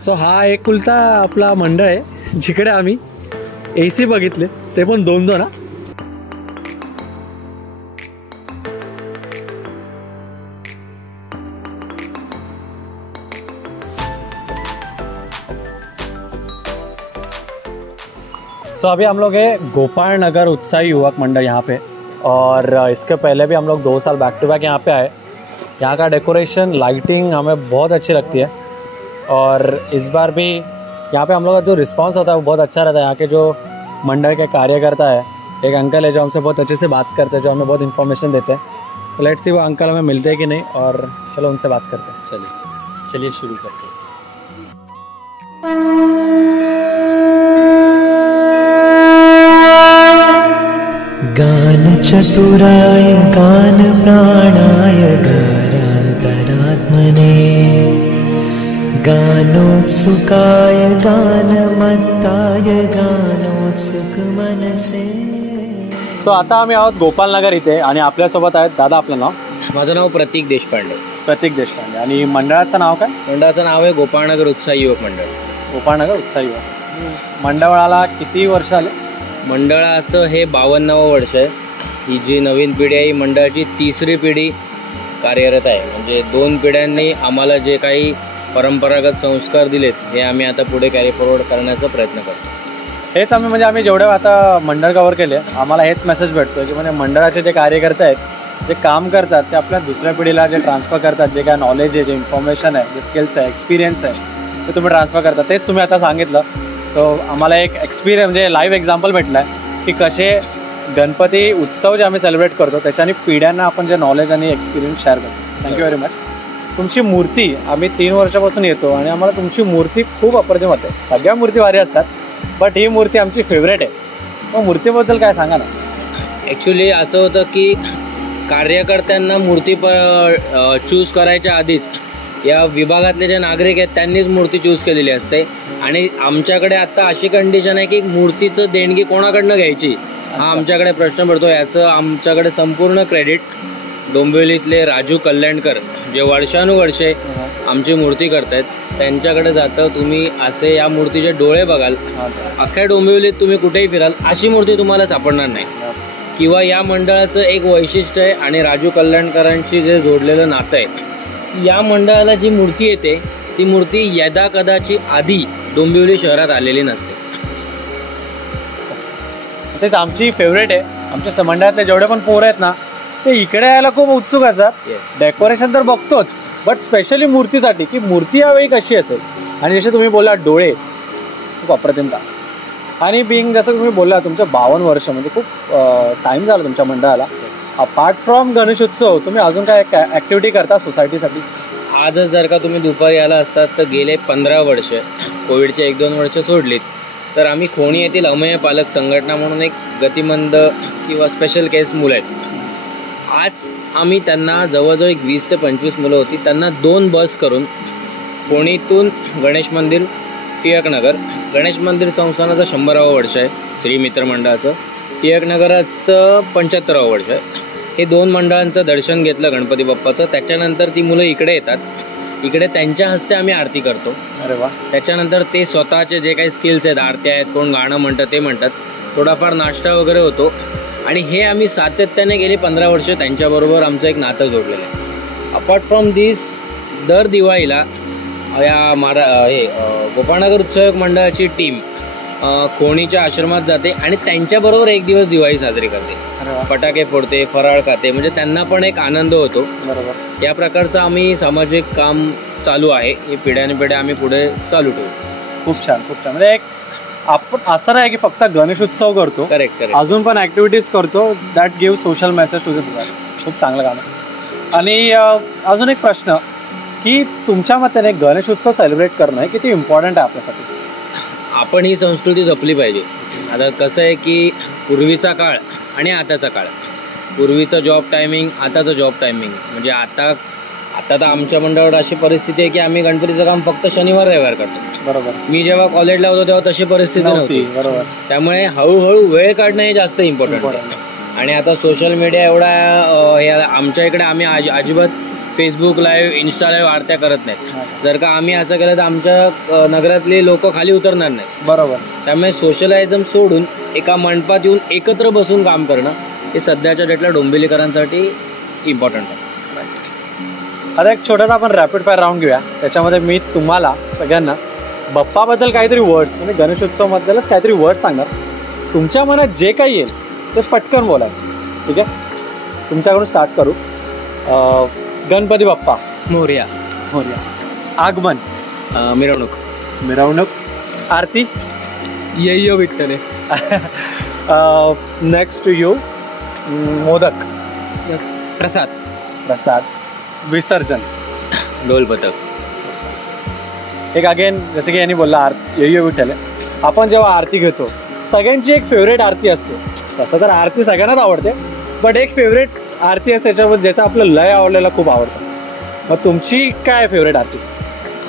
So हा एकुलता आपला मंडळ आहे जिकडे आम्ही AC बघितले, ते पण 2-2 ना. सो अभी हम लोग है गोपाल नगर उत्साही युवक मंडल यहाँ पे, और इसके पहले भी हम लोग 2 साल बैक टू बैक यहाँ पे आए. यहाँ का डेकोरेशन, लाइटिंग हमें बहुत अच्छी लगती है, और इस बार भी यहाँ पे हम लोग का जो रिस्पांस होता है वो बहुत अच्छा रहता है. यहाँ के जो मंडल के कार्यकर्ता है, एक अंकल है जो हमसे बहुत अच्छे से बात करते हैं, जो हमें बहुत इन्फॉर्मेशन देते हैं. तो लेट्स सी वो अंकल हमें मिलते हैं कि नहीं, और चलो उनसे बात करते हैं. चलिए शुरू करते हैं. गान चतुराय गान प्राणाय गानान्तरात्मने गानोत्सुकाय गानमत्ताय गानोत्सुक मनसे. सो आता आम्ही आहोत गोपाल नगर इथे, आणि आपल्यासोबत आहेत दादा. आपलं नाव? माझं नाव प्रतीक देशपांडे. प्रतीक देशपांडे. आणि मंडळाचं नाव काय? मंडळाचं नाव आहे गोपाळनगर उत्साही युवक मंडळ. गोपाळनगर उत्साही युवक मंडळाला किती वर्ष आले? मंडळाचं हे 52वं वर्ष आहे. ही जी नवीन पिढी आहे, ही मंडळाची 3री पिढी कार्यरत आहे. म्हणजे 2 पिढ्यांनी आम्हाला जे काही परंपरागत संस्कार दिलेत, हे आम्ही आता पुढे कॅरी फॉरवर्ड करण्याचा प्रयत्न करतो. हेच आम्ही जेवढे आता मंडळ कव्हर केले, आम्हाला हेच मेसेज भेटतो की म्हणजे मंडळाचे जे कार्यकर्ते आहेत, जे काम करतात, ते आपल्या दुसऱ्या पिढीला जे ट्रान्सफर करतात, जे काय नॉलेज आहे, जे इन्फॉर्मेशन आहे, जे स्किल्स आहे, एक्सपिरियन्स आहे, ते तुम्ही ट्रान्सफर करता. तेच तुम्ही आता सांगितलं. सो आम्हाला एक एक्सपिरियन्स म्हणजे लाईव्ह एक्झाम्पल भेटलं आहे की कसे गणपती उत्सव जे आम्ही सेलिब्रेट करतो, त्याच्याने पिढ्यांना आपण जे नॉलेज आणि एक्सपिरियन्स शेअर करतो. Thank you very much. तुमची मूर्ती, आम्ही 3 वर्षापासून येतो आणि आम्हाला तुमची मूर्ती खूप अप्रतिम वाटते. सगळ्या मूर्ती भारी असतात, बट ही मूर्ती आमची फेवरेट आहे. मग मूर्तीबद्दल काय सांगा ना. ॲक्च्युली असं होतं की कार्यकर्त्यांना मूर्ती चूज करायच्या आधीच या विभागातले जे नागरिक आहेत त्यांनीच मूर्ती चूज केलेली असते. आणि आमच्याकडे आता अशी कंडिशन आहे की मूर्तीचं देणगी कोणाकडनं घ्यायची हा आमच्याकडे प्रश्न पडतो. याचं आमच्याकडे संपूर्ण क्रेडिट डोंबिवलीतले राजू कल्याणकर, जे वर्षानुवर्षे आमची मूर्ती करतायत, त्यांच्याकडे जातं. तुम्ही असे या मूर्तीचे डोळे बघाल, अख्ख्या डोंबिवलीत तुम्ही कुठेही फिराल अशी मूर्ती तुम्हाला सापडणार नाही. किंवा या मंडळाचं एक वैशिष्ट्य आहे, आणि राजू कल्याणकरांशी जे जोडलेलं नातं आहे, या मंडळाला जी मूर्ती येते ती मूर्ती यदा कदाची आधी डोंबिवली शहरात आलेली नसते. तेच आमची फेवरेट आहे. आमच्या मंडळातले जेवढे पण पोरं आहेत ना, ते इकडे यायला खूप उत्सुक असतात. डेकोरेशन तर बघतोच, बट स्पेशली मूर्तीसाठी, की मूर्ती यावेळी कशी असेल. आणि जसे तुम्ही बोला डोळे खूप अप्रतिम का. आणि बिंग जसं तुम्ही बोलला, तुमचं 52 वर्ष म्हणजे खूप टाईम झाला तुमच्या मंडळाला. अपार्ट फ्रॉम गणेशोत्सव तुम्ही अजून काय ॲक्टिव्हिटी करता सोसायटीसाठी? आजच जर का तुम्ही दुपारी आला असतात तर गेले 15 वर्ष, कोविडचे 1-2 वर्ष सोडलीत, तर आम्ही खोणी येथील अमेय पालक संघटना म्हणून एक गतिमंद किंवा स्पेशल केस मुलं आहेत. आज आम्ही त्यांना जवळजवळ 20 ते 25 मुलं होती, त्यांना 2 बस करून खोणीतून गणेश मंदिर, टिळकनगर, गणेश मंदिर संस्थानाचं 100वं वर्ष आहे श्री मित्र मंडळाचं, टिळकनगराचं 75वं वर्ष आहे. हे 2 मंडळांचं दर्शन घेतलं गणपती बाप्पाचं. त्याच्यानंतर ती मुलं इकडे येतात, इकडे त्यांच्या हस्ते आम्ही आरती करतो. अरे वा. त्याच्यानंतर ते स्वतःचे जे काही स्किल्स आहेत, आरत्या आहेत, कोण गाणं म्हणतं ते म्हणतात, थोडाफार नाश्ता वगैरे होतो. आणि हे आम्ही सातत्याने गेली 15 वर्ष त्यांच्याबरोबर आमचं एक नातं जोडलेलं आहे. अपार्ट फ्रॉम दिस, दर दिवाळीला या गोपाळनगर उत्सव मंडळाची टीम खोणीच्या आश्रमात जाते आणि त्यांच्याबरोबर एक दिवस दिवाळी साजरी करते. फटाके फोडते, फराळ खाते, म्हणजे त्यांना पण एक आनंद होतो. बरोबर. या प्रकारचं आम्ही सामाजिक काम चालू आहे. हे पिढ्यानपिढ्या आम्ही पुढे चालू ठेवू. खूप छान, खूप छान. म्हणजे एक आपण असं नाही की फक्त गणेश उत्सव करतो, करेक्ट, अजून पण ॲक्टिव्हिटीज करतो that give social message to the society. खूप चांगलं काम आहे. आणि अजून एक प्रश्न, की तुमच्या मताने गणेश उत्सव सेलिब्रेट करणं हे किती इम्पॉर्टंट आहे आपल्यासाठी? आपण ही संस्कृती जपली पाहिजे. आता कसं आहे की पूर्वीचा काळ आणि आताचा काळ, पूर्वीचा जॉब टायमिंग, आताचं जॉब टायमिंग, म्हणजे आता तर आमच्या मंडळावर अशी परिस्थिती आहे की आम्ही गणपतीचं काम फक्त शनिवार रविवार करतो. बरोबर. मी जेव्हा कॉलेजला होतो तेव्हा तशी परिस्थिती नव्हती. बरोबर. त्यामुळे हळूहळू वेळ काढणं हे जास्त इम्पॉर्टंट आहे. आणि आता सोशल मीडिया एवढा हे आमच्या इकडे आम्ही अजिबात फेसबुक लाईव्ह, इन्स्टा लाईव्ह आरत्या करत नाहीत. जर का आम्ही असं केलं तर आमच्या नगरातले लोक खाली उतरणार नाहीत. बरोबर. त्यामुळे सोशलायझम सोडून एका मंडपात येऊन एकत्र बसून काम करणं हे सध्याच्या डेटला डोंबिवलीकरांसाठी इम्पॉर्टंट आहे. आता एक छोटासा आपण रॅपिड फायर राऊंड घेऊया. त्याच्यामध्ये मी तुम्हाला सगळ्यांना बाप्पाबद्दल काहीतरी वर्ड्स म्हणजे गणेशोत्सवाबद्दलच काहीतरी वर्ड्स सांगणार. तुमच्या मनात जे काही येईल ते पटकन बोलायचं. ठीक आहे, तुमच्याकडून स्टार्ट करू. गणपती बाप्पा मोरया. मोरया. आगमन. मिरवणूक. मिरवणूक. आरती. येयो विठ्ठले. Next to you. मोदक. प्रसाद. प्रसाद. विसर्जन. ढोल पथक. एक अगेन जसं की यांनी बोलला येयो विठ्ठल. आपण जेव्हा आरती घेतो सगळ्यांची एक फेवरेट आरती असते. तसं तर आरती सगळ्यांनाच आवडते, बट एक फेवरेट आरती असते त्याच्यामध्ये ज्याचा आपलं लय आवडलेला खूप आवडतं. मग तुमची काय फेवरेट आरती?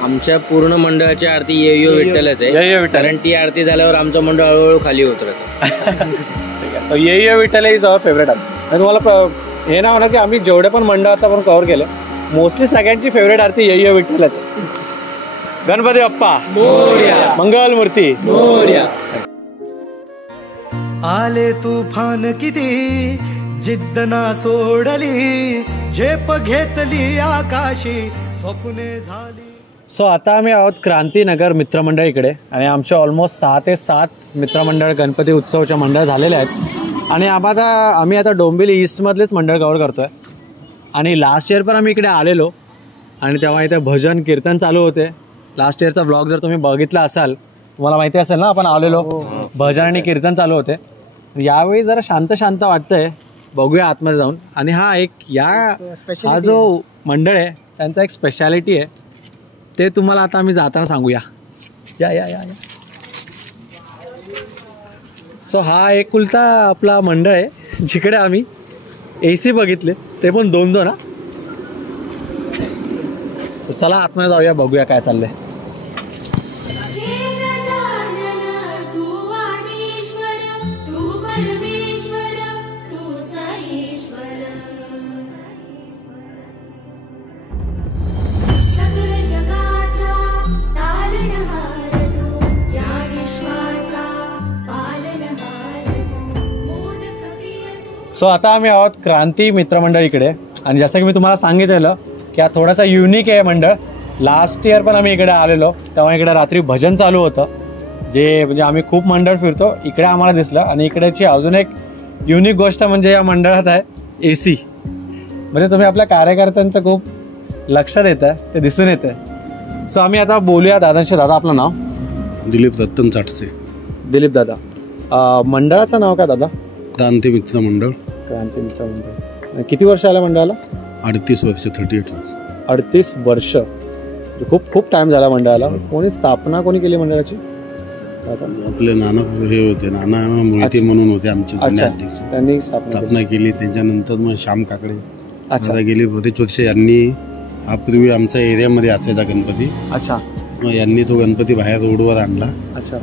आमच्या पूर्ण मंडळाची आरती येयो विठ्ठलच आहे. येयो विठ्ठल. कारण ती आरती झाल्यावर आमचं मंडळ हळूहळू खाली उतरतं. ठीक आहे. सो येयो Vitthal is our favourite aarti. आणि तुम्हाला हे ना म्हणा की आम्ही जेवढे पण मंडळ आता आपण कव्हर केले मोस्टली सगळ्यांची फेवरेट आरती येयो विठ्ठलच आहे. गणपती बाप्पा मोरया. मंगल मूर्ती मोरया. आले तुफान किती जिद्द ना सोडली, झेप घेतली आकाशी स्वप्ने झाली. सो आता आम्ही आहोत क्रांतीनगर मित्रमंडळ इकडे आणि आमचे ऑलमोस्ट 6 ते 7 मित्रमंडळ गणपती उत्सवाच्या मंडळ झालेले आहेत. आणि आम्ही आता डोंबिवली ईस्टमधलेच मंडळ कव्हर करतो आहे. आणि लास्ट इयर पण आम्ही इकडे आलेलो आणि तेव्हा इथे भजन कीर्तन चालू होते. लास्ट इयरचा ब्लॉग जर तुम्ही बघितला असाल तुम्हाला माहिती असेल ना, आपण आलेलो भजन आणि कीर्तन चालू होते. यावेळी जरा शांत शांत वाटतंय. बघूया आतमध्ये जाऊन. आणि हा जो मंडळ आहे त्यांचा एक स्पेशालिटी आहे ते तुम्हाला आता आम्ही जाताना सांगूया. या या या. सो हा एकुलता आपला मंडळ आहे जिकडे आम्ही AC बघितले, ते पण 2-2 हा. सो चला आतमध्ये जाऊया, बघूया काय चाललंय. सो आता आम्ही आहोत क्रांती मित्रमंडळ इकडे. आणि जसं की मी तुम्हाला सांगितलेलं की हा थोडासा युनिक आहे मंडळ. लास्ट इयर पण आम्ही इकडे आलेलो तेव्हा इकडे रात्री भजन चालू होतं, जे म्हणजे आम्ही खूप मंडळ फिरतो, इकडे आम्हाला दिसलं. आणि इकडेची अजून एक युनिक गोष्ट म्हणजे या मंडळात आहे AC. म्हणजे तुम्ही आपल्या कार्यकर्त्यांचं खूप लक्षात येतं, ते दिसून येतं. सो आम्ही आता बोलूया दादांशी. दादा आपलं नाव? दिलीप रतन चाटसे. दिलीप दादा. मंडळाचं नाव काय दादा? क्रांती मित्र मंडळ. क्रांती मित्र मंडळ. किती वर्ष आलं मंडळाला? 38 वर्ष. 38. 38 वर्ष. खूप खूप टाइम झाला मंडळाला. कोणी स्थापना कोणी केली मंडळाची? आपले नाना हे होते, नाना मोहिते म्हणून होते आमचे अध्यक्ष. त्यांनी स्थापना केली. त्याच्यानंतर मग श्याम काकडे आता गेली 32 वर्ष. यांनी यापूर्वी आमच्या एरियामध्ये असायचा गणपती. अच्छा. मग यांनी तो गणपती बाहेर रोडवर आणला. अच्छा.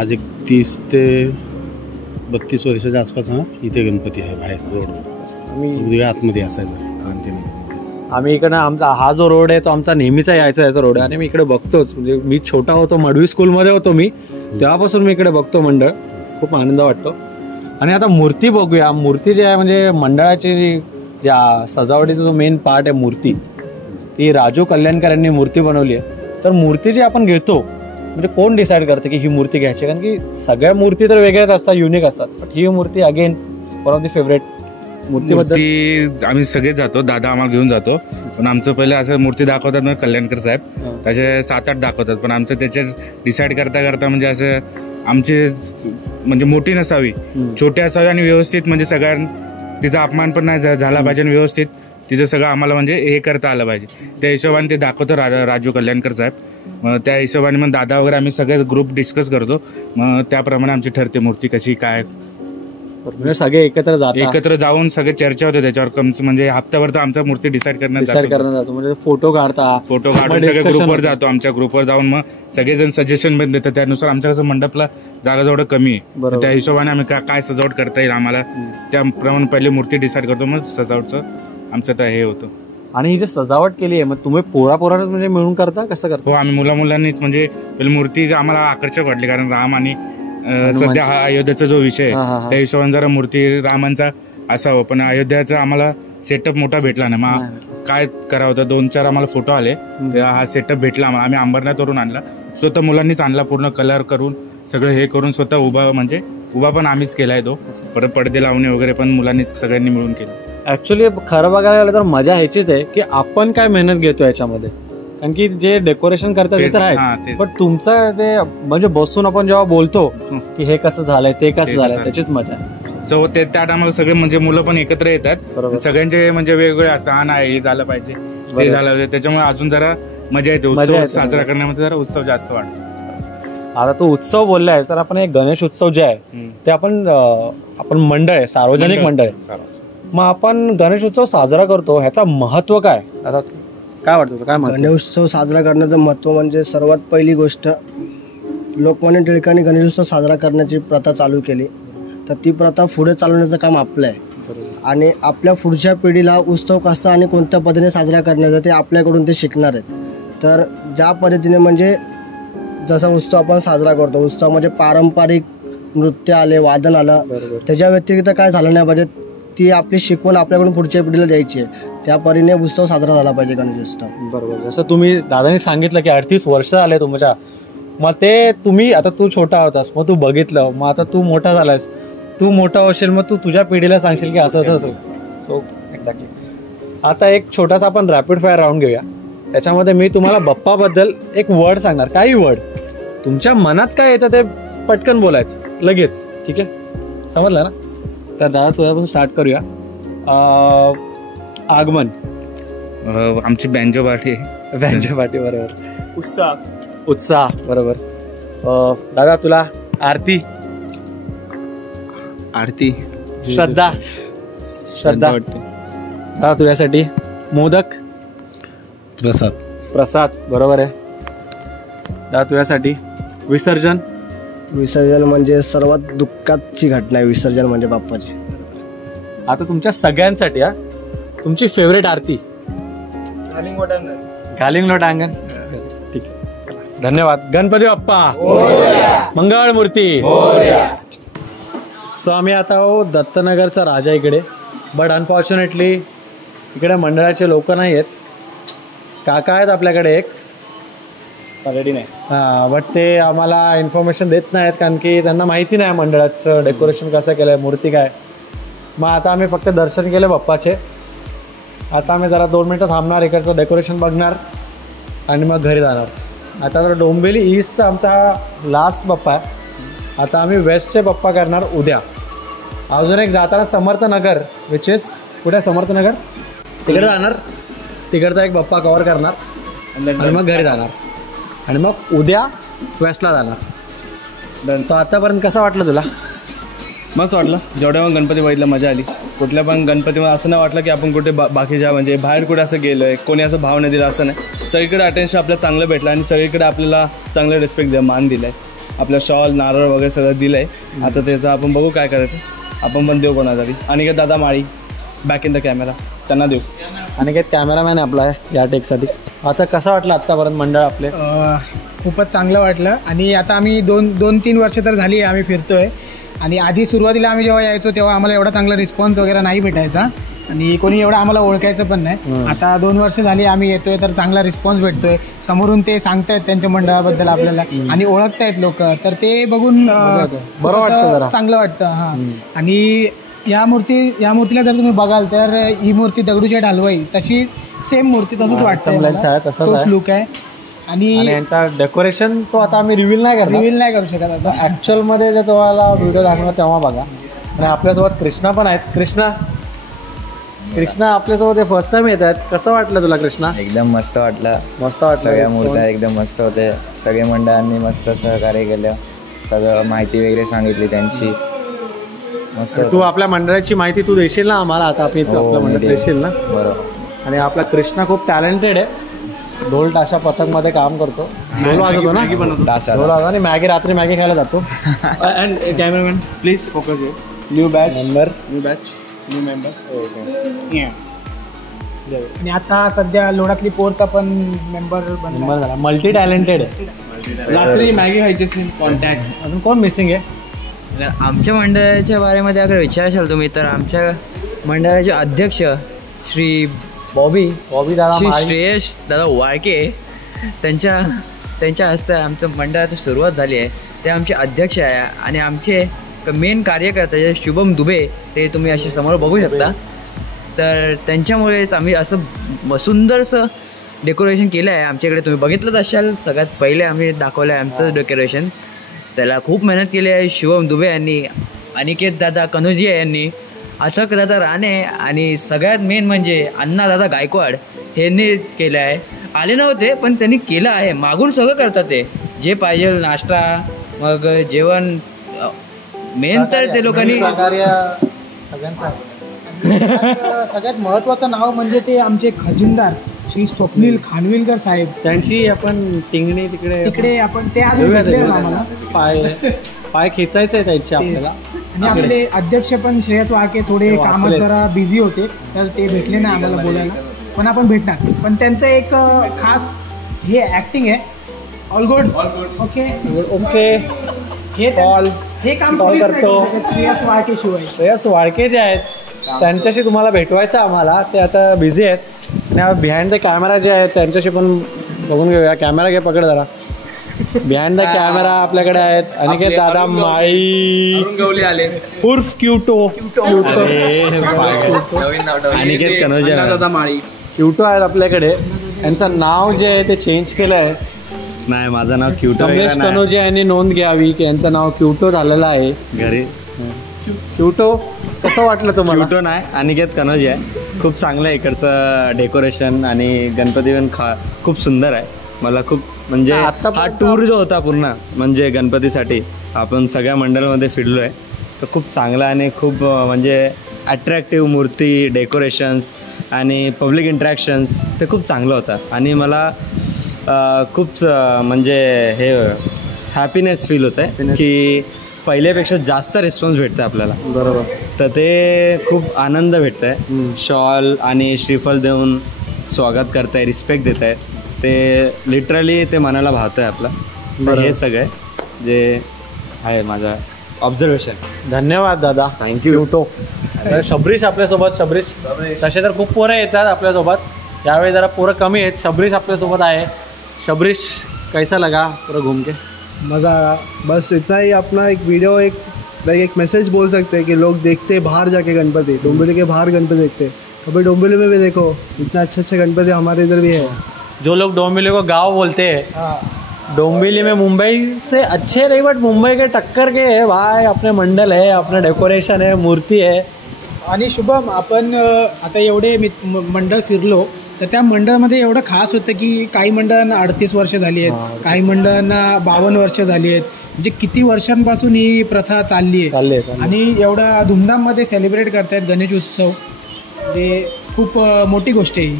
आज एक 30 ते 32 वर्षाच्या आसपास इथे गणपती आहे बाहेर रोडवर. आतमध्ये असायचा क्रांतीनगर. आम्ही इकडं आमचा हा जो रोड आहे तो आमचा नेहमीचा यायचा रोड आहे. आणि मी इकडे बघतोच, म्हणजे मी छोटा होतो, मडवी स्कूलमध्ये होतो मी, तेव्हापासून मी इकडे बघतो मंडळ. खूप आनंद वाटतो. आणि आता मूर्ती बघूया. मूर्ती जी आहे म्हणजे मंडळाची ज्या सजावटीचा जो मेन पार्ट आहे मूर्ती, ती राजू कल्याणकर यांनी मूर्ती बनवली आहे. तर मूर्ती जी आपण घेतो म्हणजे कोण डिसाईड करते की ही मूर्ती घ्यायची? कारण की सगळ्या मूर्ती तर वेगळ्याच असतात, युनिक असतात, बट ही मूर्ती again one of the favourite. मूर्ती आम्ही सगळेच जातो, दादा आम्हाला घेऊन जातो. पण आमचं पहिलं असं मूर्ती दाखवतात ना कल्याणकर साहेब, त्याचे 7-8 दाखवतात. पण आमचं त्याच्यात डिसाईड करता म्हणजे असं आमची म्हणजे मोठी नसावी, छोटी असावी आणि व्यवस्थित, म्हणजे सगळ्यांना तिचा अपमान पण नाही झाला पाहिजे आणि व्यवस्थित तिचं सगळं आम्हाला म्हणजे हे करता आलं पाहिजे. त्या हिशोबाने ते दाखवतो राजू कल्याणकर साहेब. मग त्या हिशोबाने मग दादा वगैरे आम्ही सगळे ग्रुप डिस्कस करतो. मग त्याप्रमाणे आमची ठरते मूर्ती कशी काय. म्हणजे सगळे एकत्र जाऊन सगळे चर्चा होते त्याच्यावर. म्हणजे हप्त्यावर तर आमचा मूर्ती डिसाईड करण्यात जातो. म्हणजे फोटो काढून सगळे ग्रुपवर जातो. आमच्या ग्रुपवर जाऊन मग सगळेजण सजेशन पण देतात. त्यानुसार आमच्या कसं मंडपला जागा थोडं कमी आहे, त्या हिशोबाने आम्ही काय सजावट करता येईल आम्हाला त्याप्रमाणे पहिले मूर्ती डिसाईड करतो. मग सजावटचं आमचं तर हे होतं. आणि ही जी सजावट केली आहे, मग तुम्ही पोरापोरानच म्हणजे मिळून करता, कसं करता? हो, आम्ही मुलांनीच म्हणजे पहिली मूर्ती आम्हाला आकर्षक वाटली, कारण राम आणि सध्या हा अयोध्येचा जो विषय आहे त्या हिशोबाने जरा मूर्ती रामांचा असावं, पण अयोध्याचा आम्हाला सेटअप मोठा भेटला नाही. मग काय करावं होतं, 2-4 आम्हाला फोटो आले, हा सेटअप भेटला आम्हाला. आम्ही अंबरनाथवरून आणला, स्वतः मुलांनीच आणला, पूर्ण कलर करून सगळं हे करून स्वतः उभा पण आम्हीच केलाय तो. परत पडदे लावणे वगैरे पण मुलांनीच सगळ्यांनी मिळून केलं. ऍक्च्युली खरं बघायला गेलं तर मजा ह्याचीच आहे की आपण काय मेहनत घेतो याच्यामध्ये, कारण की जे डेकोरेशन करतात ते तर आहे, पण तुमचं ते म्हणजे बसून आपण जेव्हा बोलतो की हे कसं झालंय ते कसं झालंय त्याचीच मजा आहे. सो त्या टायमाला सगळे म्हणजे मुलं पण एकत्र येतात, सगळ्यांचे म्हणजे वेगवेगळे असं हा नाही हे झालं पाहिजे ते झालं पाहिजे, त्याच्यामुळे अजून जरा मजा येते. उत्सव साजरा करण्यामध्ये जरा उत्सव जास्त वाटतो. आता तू उत्सव बोललाय तर आपण एक गणेश उत्सव जे आहे ते आपण मंडळ आहे, सार्वजनिक मंडळ आहे, मग आपण गणेश उत्सव साजरा करतो, ह्याचा महत्व काय? आता काय वाटतं, काय महत्व? गणेश उत्सव साजरा करण्याचं महत्त्व म्हणजे सर्वात पहिली गोष्ट, लोकमान्य टिळकांनी गणेश उत्सव साजरा करण्याची प्रथा चालू केली, तर ती प्रथा पुढे चालवण्याचं काम आपलं आहे. आणि आपल्या पुढच्या पिढीला उत्सव कसा आणि कोणत्या पद्धतीने साजरा करण्याचा ते आपल्याकडून ते शिकणार आहेत. तर ज्या पद्धतीने म्हणजे जसा उत्सव आपण साजरा करतो, उत्सव म्हणजे पारंपरिक नृत्य आले, वादन आलं, त्याच्या व्यतिरिक्त काय झालं नाही पाहिजे, ती आपली शिकवण आपल्याकडून पुढच्या पिढीला द्यायची आहे. त्या परीने उत्सव साजरा झाला पाहिजे गणेश उत्सव. बरोबर, जसं तुम्ही दादानी सांगितलं की 38 वर्ष आले तुमच्या, मग ते तुम्ही आता तू छोटा होतास, मग तू बघितलं, मग आता तू मोठा झालास, तू मोठा होशील, मग तू तुझ्या पिढीला सांगशील की असं असं असं. So exactly. आता एक छोटासा आपण रॅपिड फायर राऊंड घेऊया. त्याच्यामध्ये मी तुम्हाला बाप्पाबद्दल एक वर्ड सांगणार, काही वर्ड तुमच्या मनात काय येतं ते पटकन बोलायचं लगेच, ठीक आहे? समजलं ना? तर दादा तुझ्यापासून स्टार्ट करूया. आगमन. आमची बँजो पार्टी. बरोबर. उत्साह बरोबर. दादा तुला? आरती. श्रद्धा. दादा तुझ्यासाठी? मोदक. प्रसाद बरोबर आहे. दादा तुझ्यासाठी? विसर्जन. विसर्जन म्हणजे सर्वात दुःखाची घटना आहे, विसर्जन म्हणजे बाप्पाची. आता तुमच्या सगळ्यांसाठी तुमची फेवरेट आरती? घालिंग लोटांगण. ठीक आहे, चला धन्यवाद. गणपती बाप्पा मंगळ मूर्ती. सो आम्ही आता आहो दत्तनगरचा राजा इकडे, बट अनफॉर्च्युनेटली इकडे मंडळाचे लोक नाही आहेत. काका आहेत आपल्याकडे एक ऑलरेडी नाही, हां, बट ते आम्हाला इन्फॉर्मेशन देत नाहीत कारण की त्यांना माहिती नाही मंडळाचं डेकोरेशन कसं केलं आहे, मूर्ती काय. मग आता आम्ही फक्त दर्शन केले बाप्पाचे. आता आम्ही जरा 2 मिनटं थांबणार, इकडचं डेकोरेशन बघणार आणि मग घरी जाणार. आता तर डोंबिवली ईस्टचा आमचा हा लास्ट बाप्पा आहे. आता आम्ही वेस्टचे बाप्पा करणार उद्या. अजून एक जाताना समर्थनगर, विच इज कुठे समर्थनगर, तिकडे जाणार, तिकडचा एक बाप्पा कव्हर करणार आणि मग घरी जाणार आणि मग उद्या वेस्टला जाणार. सो आतापर्यंत कसं वाटलं तुला? मस्त वाटलं. जेवढ्या पण गणपती बघितलं मजा आली. कुठल्या पण गणपतीमध्ये असं नाही वाटलं की आपण कुठे बाकीच्या म्हणजे बाहेर कुठे असं गेलो आहे, कोणी असं भाव नाही दिला असं नाही. सगळीकडे अटेन्शन आपल्याला चांगलं भेटलं आणि सगळीकडे आपल्याला चांगलं रिस्पेक्ट मान दिलं आहे. आपल्या शॉल नारळ वगैरे सगळं दिलं आहे. आता त्याचं आपण बघू काय करायचं, आपण पण देऊ कोणातरी. अनिकेत दादा माळी बॅक इन द कॅमेरा, त्यांना देऊ. अनिकेत कॅमेरामॅन आहे आपला या टेकसाठी. आता कसं वाटलं आत्तापर्यंत मंडळ आपले? खूपच चांगलं वाटलं. आणि आता आम्ही 2-3 वर्ष तर झाली आहे आम्ही फिरतोय. आणि आधी सुरुवातीला आम्ही जेव्हा यायचो तेव्हा आम्हाला एवढा चांगला रिस्पॉन्स वगैरे नाही भेटायचा आणि कोणी एवढं आम्हाला ओळखायचं पण नाही. आता 2 वर्ष झाली आम्ही येतोय तर चांगला रिस्पॉन्स भेटतोय. समोरून ते सांगतायत त्यांच्या मंडळाबद्दल आपल्याला आणि ओळखतायत लोक, तर ते बघून बरं वाटतं, चांगलं वाटतं. हां. आणि या मूर्तीला जर तुम्ही बघाल तर ही मूर्ती दगडूशेठ हलवाई तशी सेम मूर्ती तसंच वाटतं, तोच लुक आहे. आणि यांचा डेकोरेशन तो आता आम्ही रिव्हील नाही करू शकत. आता ऍक्च्युअल मध्ये जे तुम्हाला व्हिडिओ दाखवणार तेव्हा बघा. आणि आपल्यासोबत कृष्णा पण आहेत. कृष्णा आपल्यासोबत हे फर्स्ट टाइम येत आहेत. कसं वाटलं तुला कृष्णा? एकदम मस्त वाटलं. सगळ्या मूर्त्या एकदम मस्त होते. सगळे मंडळांनी मस्त सहकार्य केलं, सगळं माहिती वगैरे सांगितली त्यांची. मस्त. तू आपल्या मंडळाची माहिती तू देशील ना आम्हाला? आता आपल्या मंडळ देशील ना? बरोबर. आणि आपला कृष्णा खूप टॅलेंटेड आहे. ढोल ताशा पथकमध्ये काम करतो, ढोल वाजवतो ना, ढोल वाजवतो आणि रात्री मॅगी खायला जातो. And cameraman please focus you. New batch member. आणि आता सध्या लोणातली पोरचा पण मेंबर बनला. मल्टी टॅलेंटेड आहे. रात्री मॅगी खायची कॉन्टॅक्ट. अजून कोण मिसिंग आहे? आमच्या मंडळाच्या बारेमध्ये अगर विचाराल तुम्ही तर आमच्या मंडळाचे अध्यक्ष श्री बॉबी दादा श्री श्रेयश दादा वाळके त्यांच्या हस्ते आमचं मंडळाची सुरुवात झाली आहे. ते आमचे अध्यक्ष आहे आणि आमचे मेन कार्यकर्ते शुभम दुबे ते तुम्ही असे समोर बघू शकता. तर त्यांच्यामुळेच आम्ही असं सुंदरसं डेकोरेशन केलं आहे. आमच्याकडे तुम्ही बघितलंच असाल, सगळ्यात पहिले आम्ही दाखवलं आहे आमचं डेकोरेशन. त्याला खूप मेहनत केली आहे शुभम दुबे यांनी, अनिकेत दादा कनोजिया यांनी, अथक दादा राणे आणि सगळ्यात मेन म्हणजे अण्णा दादा गायकवाड यांनी केलं आहे. आले नव्हते पण त्यांनी केलं आहे. मागून सगळं करतात ते, जे पाहिजे नाश्ता मग जेवण मेन तर ते लोकांनी सगळ्यात महत्त्वाचं नाव म्हणजे ते आमचे खजिनदार श्री स्वप्नील खानविलकर साहेब. त्यांची आपण टिंगणी तिकडे आपण ते अजून आम्हाला पाय खेचायचे आहे त्यांचे आपल्याला. आणि आपले अध्यक्ष पण श्रेयस वाळके थोडे कामात जरा बिझी होते तर ते भेटले नाही आम्हाला बोलायला, पण आपण भेटणार. पण त्यांचं एक खास हे ॲक्टिंग आहे. ऑल गुड ओके हे काम करतो श्रेयस वाळके शिवाय. श्रेयस वाळके जे आहेत त्यांच्याशी तुम्हाला भेटवायचं आम्हाला, ते आता बिझी आहेत. आणि बिहाइंड द कॅमेरा जे आहेत त्यांच्याशी पण बघून घेऊया. कॅमेरा घे पकड जरा. बिहाइंड द कॅमेरा आपल्याकडे आहेत अनिकेत दादा माळी आले उर्फ क्यूटो अनिकेत कनोजिया माळी क्यूटो आहेत आपल्याकडे. यांचं नाव जे आहे ते चेंज केलं आहे. नाही, माझं नाव क्यूटो कमलेश कनोजिया यांनी नोंद घ्यावी की यांचं नाव क्यूटो झालेलं आहे घरी. क्यूटो कसं वाटलं तुम्हाला? क्यूटो नाही, अनिकेत कनोजिया आहे. खूप चांगलं आहे इकडचं डेकोरेशन आणि गणपती पण खूप सुंदर आहे. मला खूप म्हणजे हा टूर जो होता पूर्ण म्हणजे गणपतीसाठी आपण सगळ्या मंडळामध्ये फिरलो आहे, तर खूप चांगला आणि खूप म्हणजे अट्रॅक्टिव्ह मूर्ती, डेकोरेशन्स आणि पब्लिक इंटरॅक्शन्स ते खूप चांगलं होतं. आणि मला खूप म्हणजे हे हॅपीनेस फील होतं आहे की पहिल्यापेक्षा जास्त रिस्पॉन्स भेटतं आपल्याला. बरोबर. तर ते खूप आनंद भेटतं आहे. शॉल आणि श्रीफल देऊन स्वागत करत आहे, रिस्पेक्ट देत आहे. ते लिटरली ते मनाला भावतं आहे आपलं. हे सगळं जे आहे माझं ऑब्झर्वेशन. धन्यवाद दादा. थँक्यू. क्यूटो. शबरीश आपल्यासोबत. शबरीश तसे तर खूप पोरं येतात आपल्यासोबत, यावेळी जरा पोरं कमी आहेत. शबरीश आपल्यासोबत आहे. शबरीश कैसा लगा पूरा घूम के? मज़ा. बस इतना ही. अपना एक वीडियो एक मैसेज बोल सकते हैं कि लोग देखते बाहर जाके गणपति, डोंबिवली के बाहर गणपति देखते. कभी डोंबिवली में भी देखो, इतना अच्छे गणपति हमारे इधर भी है. जो लोग डोंबिवली को गांव बोलते हैं, डोंबिवली में मुंबई से अच्छे नहीं बट मुंबई के टक्कर के है भाई. अपने मंडल है, अपना डेकोरेशन है, मूर्ती है. आणि शुभम, आपण आता एवढे मंडळ फिरलो तर त्या मंडळामध्ये एवढं खास होतं की काही मंडळांना 38 वर्ष झाली आहेत, काही मंडळांना 52 वर्ष झाली आहेत. म्हणजे किती वर्षांपासून ही प्रथा चालली आहे आणि एवढा धूमधाममध्ये सेलिब्रेट करतायत गणेश उत्सव. म्हणजे खूप मोठी गोष्ट आहे ही.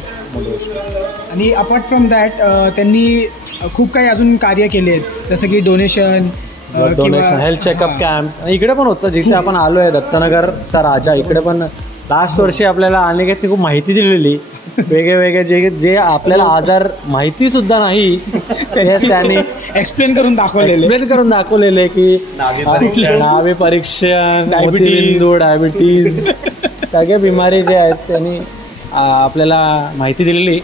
आणि अपार्ट फ्रॉम दॅट त्यांनी खूप काही अजून कार्य केले आहेत, जसं की डोनेशन, हेल्थ चेकअप कॅम्प. इकडे पण होतं जिथे आपण आलो आहे, दत्तनगरचा राजा. इकडे पण लास्ट वर्षी आपल्याला अनेकांनी खूप माहिती दिलेली, वेगळे जे आपल्याला आजार माहिती सुद्धा नाही त्यांनी एक्सप्लेन करून दाखवलेले की नाभी परीक्षण, डायबिटीज सगळे बिमारी जे आहेत त्यांनी आपल्याला माहिती दिलेली.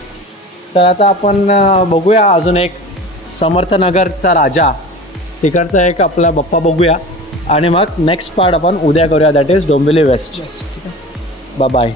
तर आता आपण बघूया अजून एक समर्थनगरचा राजा, तिकडचा एक आपला बाप्पा बघूया आणि मग नेक्स्ट पार्ट आपण उद्या करूया, that is Dombivli west. Bye bye.